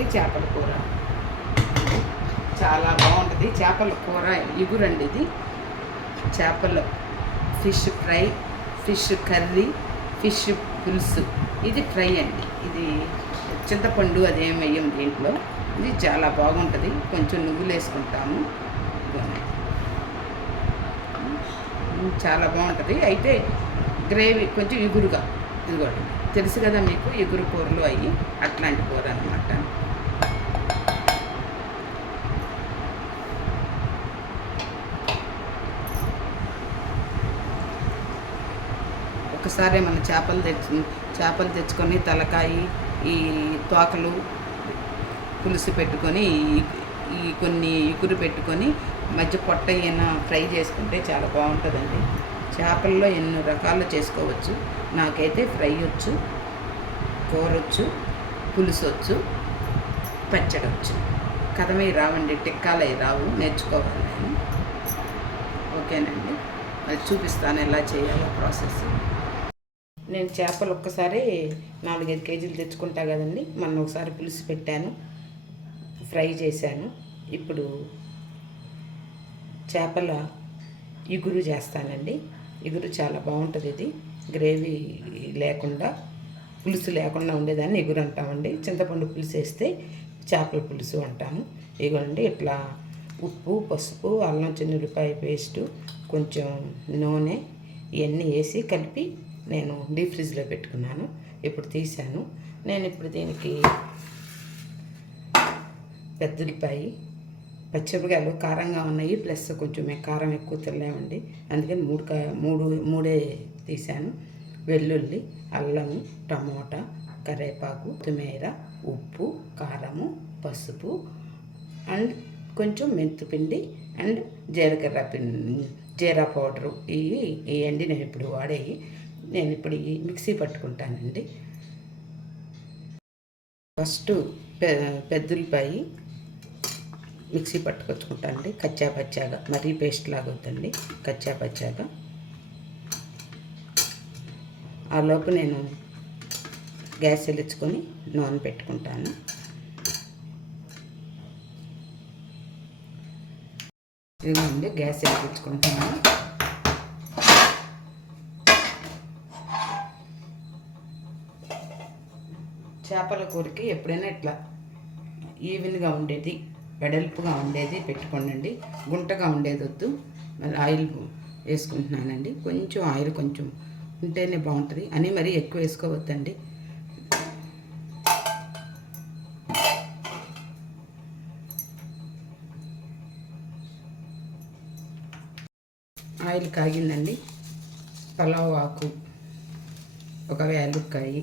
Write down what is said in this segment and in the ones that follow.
అండి చేపల కూర. చాలా బాగుంటుంది చేపల కూర ఇగురండి ఇది. చేపల fish fry fish curry fish పులుసు. ఇది ఫ్రై అండి. ఇది చింతపండు అదేం వేయం దీంట్లో. ఇది చాలా బాగుంటుంది. కొంచెం నువ్వులు వేసుకుంటాము చాలా బాగుంటుంది. అయితే గ్రేవీ కొంచెం ఇగురుగా. ఇదిగోండి. తెలుసు కదా మీకు ఎగురు కూరలు అయ్యి అట్లాంటి కూర అనమాట ఒకసారి మన చేపలు తెచ్చి చేపలు తెచ్చుకొని తలకాయ ఈ తోకలు పులుసు పెట్టుకొని ఈ- కొన్ని ఇగురు పెట్టుకొని మధ్య పొట్ట ఏమైనా ఫ్రై చేసుకుంటే చాలా బాగుంటుందండి. చేపల్లో ఎన్నో రకాలు చేసుకోవచ్చు. నాకైతే ఫ్రై వచ్చు కూర వచ్చు పులుసు వచ్చు పచ్చడి వచ్చు కథమై రావండి టిక్కాలై రావు నేర్చుకోవాలి నేను. ఓకేనండి. అది చూపిస్తాను ఎలా చేయాలో ప్రాసెస్. నేను చేపలు ఒక్కసారి నాలుగైదు కేజీలు తెచ్చుకుంటా కదండి. మొన్న ఒకసారి పులుసు పెట్టాను ఫ్రై చేశాను. ఇప్పుడు చేపల ఇగురు చేస్తానండి. ఇగురు చాలా బాగుంటుంది ఇది. గ్రేవీ లేకుండా పులుసు లేకుండా ఉండేదాన్ని ఇగురు అంటామండి. చింతపండు పులుసు వేస్తే చేపల పులుసు అంటాము. ఇగోండి ఇట్లా ఉప్పు పసుపు అల్లం చిన్నులపాయ పేస్టు కొంచెం నూనె ఇవన్నీ వేసి కలిపి నేను డీప్ ఫ్రిడ్జ్లో పెట్టుకున్నాను. ఇప్పుడు తీశాను నేను ఇప్పుడు దీనికి పెద్ద ఉల్లిపాయ పచ్చిమిరకాయలు కారంగా ఉన్నాయి ప్లస్ కొంచెం మేము కారం ఎక్కువ తినలేమండి. అందుకని మూడు కా మూడు మూడే తీసాను. వెల్లుల్లి అల్లము టమోటా కరివేపాకు కొత్తిమీర ఉప్పు కారము పసుపు అండ్ కొంచెం మెంతిపిండి అండ్ జీలకర్ర పిండి జీరా పౌడరు. ఇవి ఇవ్వండి నేను ఇప్పుడు వాడేవి నేను ఇప్పుడు ఈ మిక్సీ పట్టుకుంటానండి. ఫస్ట్ పె పెద్దులపాయి మిక్సీ పట్టుకొచ్చుకుంటానండి. కచ్చా పచ్చాగా మరీ పేస్ట్ లాగా వద్దండి కచ్చా పచ్చాగా. ఆ లోపు నేను గ్యాస్ వెలిగించుకొని నూనె పెట్టుకుంటాను. ఇదిగోండి గ్యాస్ వెలిగించుకుంటున్నాను. చేపల కూరకి ఎప్పుడైనా ఇట్లా ఈవెన్గా ఉండేది. వెడల్పుగా ఉండేది పెట్టుకోండి గుంటగా ఉండేది వద్దు మరి ఆయిల్ వేసుకుంటున్నానండి. కొంచెం ఆయిల్ కొంచెం ఉంటేనే బాగుంటుంది. అని మరీ ఎక్కువ వేసుకోవద్దండి. ఆయిల్ కాగిందండి. పలావ్ ఆకు ఒక వేలుక్కాయ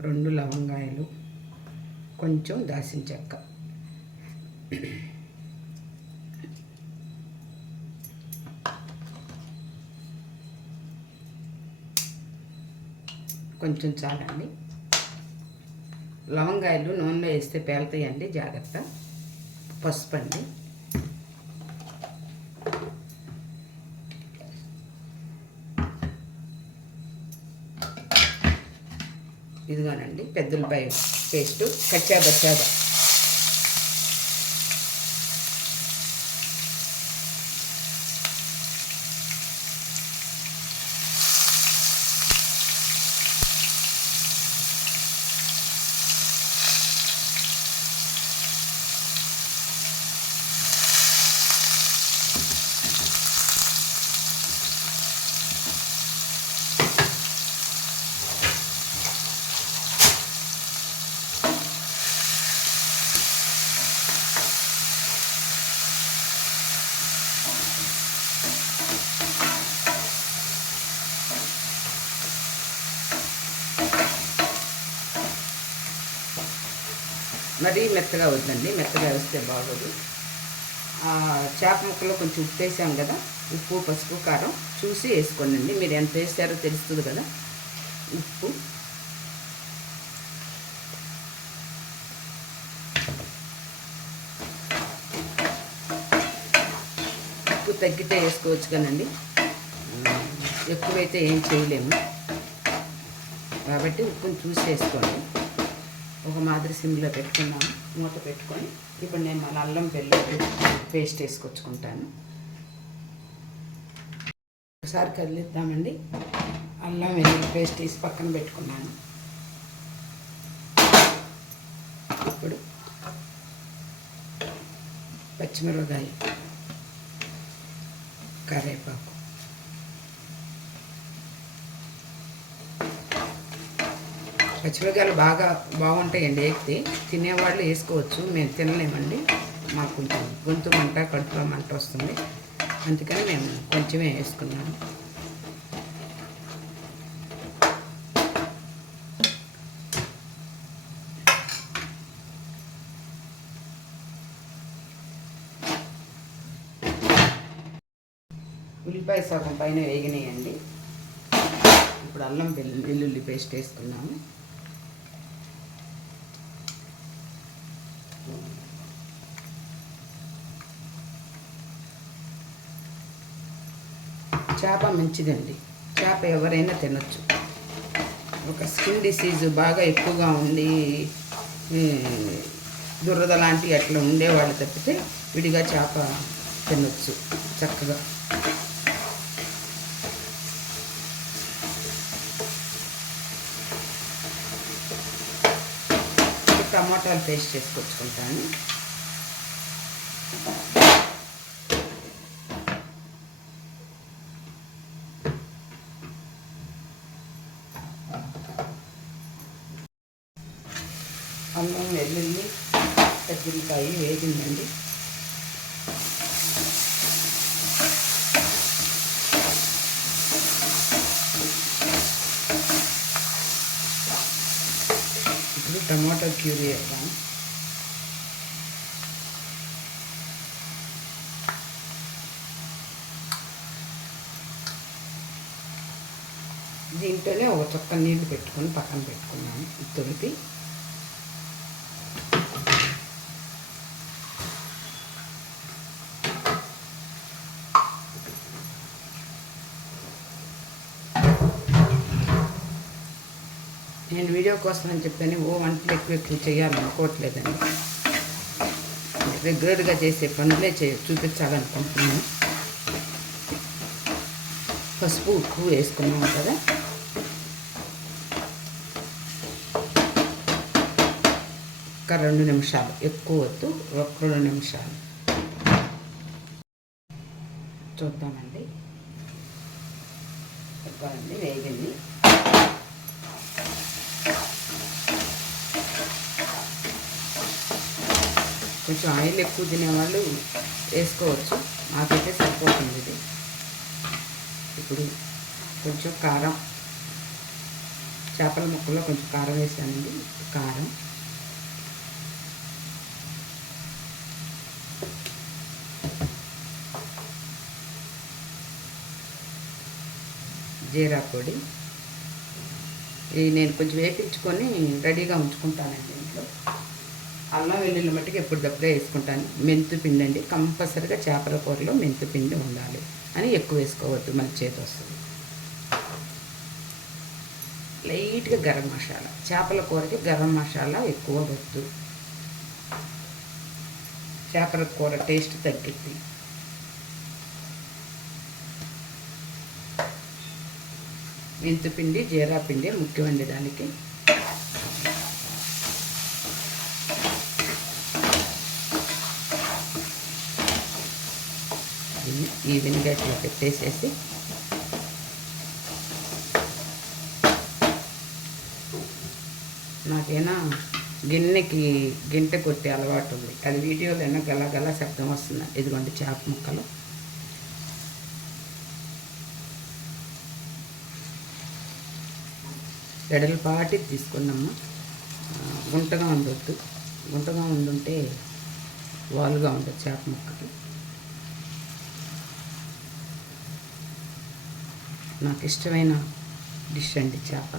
రెండు లవంగాయలు కొంచెం దాసిన చెక్క కొంచెం చాలండి. లవంగాయలు నూనెలో వేస్తే పేలుతాయండి జాగ్రత్త. పసుపు అండి పెద్దులపాయ పేస్టు కచ్చాబచ్చాగా మరీ మెత్తగా వద్దండి మెత్తగా వేస్తే బాగోదు. ఆ చేప ముక్కలో కొంచెం ఉప్పు వేసాం కదా ఉప్పు పసుపు కారం చూసి వేసుకోండి మీరు ఎంత వేస్తారో తెలుస్తుంది కదా ఉప్పు. ఉప్పు తగ్గితే వేసుకోవచ్చు కానండి. ఎక్కువైతే ఏం చేయలేము. కాబట్టి ఉప్పును చూసి వేసుకోండి. ఒక మాదిరి సిమ్లో పెట్టుకున్నాను. మూత పెట్టుకొని ఇప్పుడు నేను మన అల్లం వెల్లుల్లి పేస్ట్ వేసుకొచ్చుకుంటాను. ఒకసారి కదిలిద్దామండి. అల్లం వెల్లుల్లి పేస్ట్ తీసి పక్కన పెట్టుకున్నాను. ఇప్పుడు పచ్చిమిరపకాయ కరివేపాకు. పచ్చిమిరకాయలు బాగా బాగుంటాయండి వేస్తే తినేవాళ్ళు వేసుకోవచ్చు మేము తినలేమండి. మాకు కొంచెం గొంతు మంట కడుపులో మంట వస్తుంది. అందుకని మేము కొంచెమే వేసుకున్నాము. ఉల్లిపాయ సగం పైన వేగినాయండి. ఇప్పుడు అల్లం వెల్లుల్లి పేస్ట్ వేసుకున్నాము. చేప మంచిదండి. చేప ఎవరైనా తినచ్చు. ఒక స్కిన్ డిసీజ్ బాగా ఎక్కువగా ఉండి దురద లాంటి అట్లా ఉండేవాళ్ళు తప్పితే విడిగా చేప తినొచ్చు చక్కగా. టమాటాలు పేస్ట్ చేసుకొచ్చుకుంటాను అల్లం వెల్లుల్లి పచ్చిమిరకాయ వేగిందండి ఇప్పుడు టమాటో క్యూరీ వేద్దాం. దీంట్లోనే ఒక చొక్క నీళ్ళు పెట్టుకొని పక్కన పెట్టుకున్నాను. తొలిపి నేను వీడియో కోసం అని చెప్పని ఓ వంటలు ఎక్కువ ఎక్కువ చేయాలనుకోవట్లేదండి రెగ్యులర్గా చేసే పనులే చే చూపించాలనుకుంటున్నాను. పసుపు ఉప్పు వేసుకున్నాం కదా. ఒక రెండు నిమిషాలు ఎక్కువ వద్దు ఒక రెండు నిమిషాలు. చూద్దామండి. చెప్పాలండి వేగింది కొంచెం ఆయిల్ ఎక్కువ తినేవాళ్ళు వేసుకోవచ్చు. నాకైతే సరిపోతుంది ఇది. ఇప్పుడు కొంచెం కారం చేపల ముక్కల్లో కొంచెం కారం వేసానండి. కారం. జీరా పొడి. ఇది నేను కొంచెం వేపించుకొని రెడీగా ఉంచుకుంటానండి ఇంట్లో. అల్లం వెల్లుల్లి మట్టుకు ఎప్పటికప్పుడే వేసుకుంటాను. మెంతు పిండి అండి. కంపల్సరిగా చేపల కూరలో మెంతు పిండి ఉండాలి అని ఎక్కువ వేసుకోవద్దు. మన చేతి వస్తుంది. లైట్గా గరం మసాలా. చేపల కూరకి గరం మసాలా ఎక్కువ వద్దు. చేపల కూర టేస్ట్ తగ్గిద్ది. మెంతు పిండి జీరా పిండి ముఖ్యమండి దానికి. ఈ వినిగట్లో పెట్టేసేసి. నాకేనా గిన్నెకి గింటె కొట్టే అలవాటు ఉంది. అది వీడియోలో ఏమో గల గల శబ్దం వస్తుంది. ఇదిగోండి చేప ముక్కలు. వెడల్పాటి తీసుకున్నాము. గుంటగా ఉండొద్దు. గుంటగా ఉండుంటే వాలుగా ఉండదు చేప ముక్కకి. నాకు ఇష్టమైన డిష్ అండి చేప.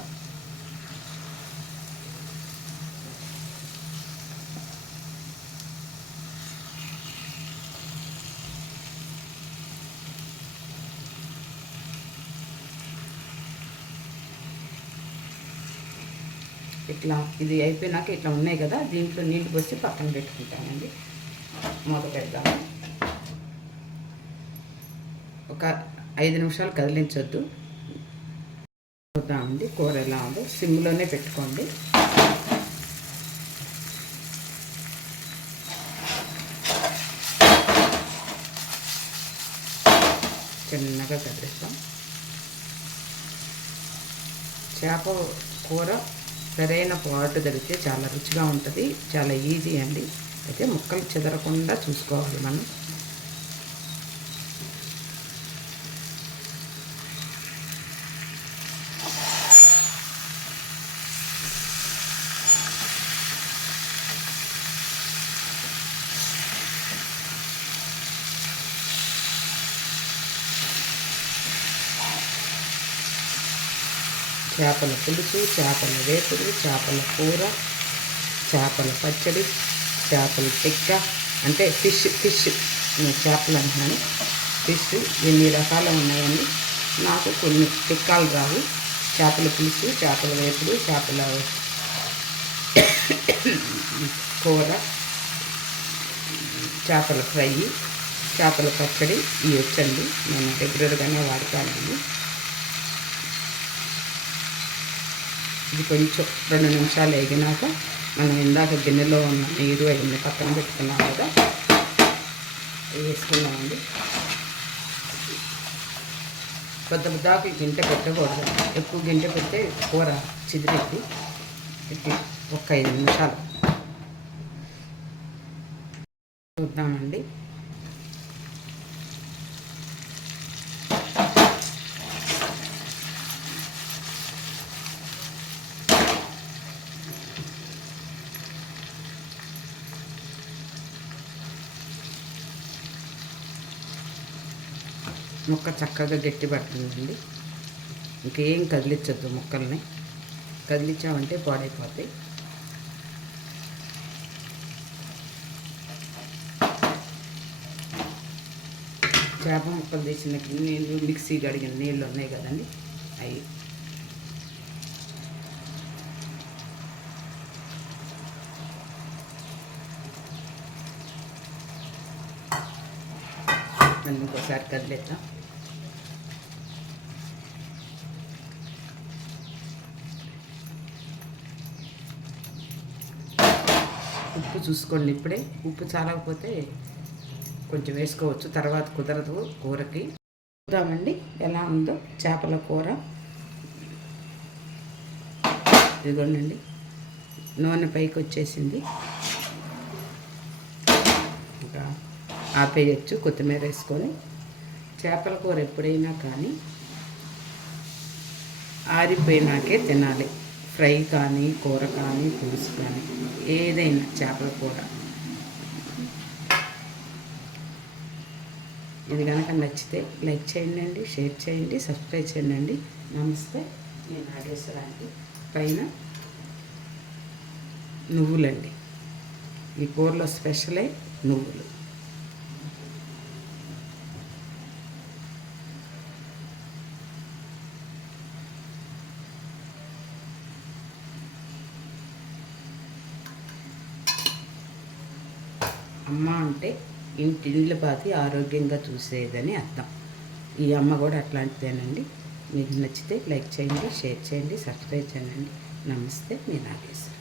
ఇట్లా ఇది అయిపోయినాక ఇట్లా ఉన్నాయి కదా దీంట్లో నీళ్ళు పోసి పక్కన పెట్టుకుంటానండి. మూత పెడదాము. ఒక ఐదు నిమిషాలు కదిలించొద్దు. చూద్దామండి కూర ఎలా ఉందో సిమ్లోనే పెట్టుకోండి. చిన్నగా కదిలిస్తాం. చేప కూర సరైన పాటు దొరికితే చాలా రుచిగా ఉంటుంది. చాలా ఈజీ అండి. అయితే ముక్కలు చెదరకుండా చూసుకోవాలి మనం. చేపల పులుసు చేపల వేపుడు చేపల కూర చేపల పచ్చడి చేపల టిక్క. అంటే ఫిష్ ఫిష్. నేను చేపలు అంటున్నాను. ఫిష్ ఎన్ని రకాలు ఉన్నాయని నాకు కొన్ని టిక్కాలు రావు. చేపల పులుసు చేపల వేపుడు చేపల కూర చేపల ఫ్రై చేపల పచ్చడి ఇవి వచ్చండి. నేను రెగ్యులర్గానే వాడతాను ఇవి ఇది కొంచెం రెండు నిమిషాలు వేగినాక మనం ఇందాక గిన్నెలో ఉన్న నీరు అయింది పక్కన పెట్టుకున్నాం కదా వేసుకున్నామండి పెద్ద పెద్దకు గింట పెట్టకూడదు. ఎక్కువ గింట పెడితే కూర చిదిరిద్ది ఇది ఒక ఐదు నిమిషాలు. చూద్దామండి. ముక్క చక్కగా గట్టి పట్టుకుందండి ఇంకేం కదిలించద్దు ముక్కల్ని. కదిలించామంటే పాడైపోతాయి. చేప ముక్కలు తీసిన నీళ్ళు మిక్సీ కడిగిన నీళ్ళు ఉన్నాయి కదండి. అవి మళ్ళీ ఇంకోసారి కదిలేద్దాం. ఉప్పు చూసుకోండి ఇప్పుడే. ఉప్పు చాలకపోతే కొంచెం వేసుకోవచ్చు. తర్వాత కుదరదు కూరకి. చూద్దామండి ఎలా ఉందో చేపల కూర. ఇదిగోండి నూనె పైకి వచ్చేసింది. ఇంకా ఆపేయచ్చు కొత్తిమీర వేసుకొని. చేపల కూర ఎప్పుడైనా కానీ ఆరిపోయినాకే తినాలి. ఫ్రై కానీ కూర కానీ పులుసు కానీ ఏదైనా చేపల కూర. ఇది కనుక నచ్చితే లైక్ చేయండి అండి షేర్ చేయండి సబ్స్క్రైబ్ చేయండి అండి. నమస్తే. నేను నాగేశ్వరానికి పైన నువ్వులండి. ఈ కూరలో స్పెషలే నువ్వులు. అమ్మ అంటే ఇంటిళ్ళు పాతి ఆరోగ్యంగా చూసేదని అర్థం. ఈ అమ్మ కూడా అట్లాంటిదేనండి. మీకు నచ్చితే లైక్ చేయండి షేర్ చేయండి సబ్స్క్రైబ్ చేయండి. నమస్తే మీ నాగేశ్వర.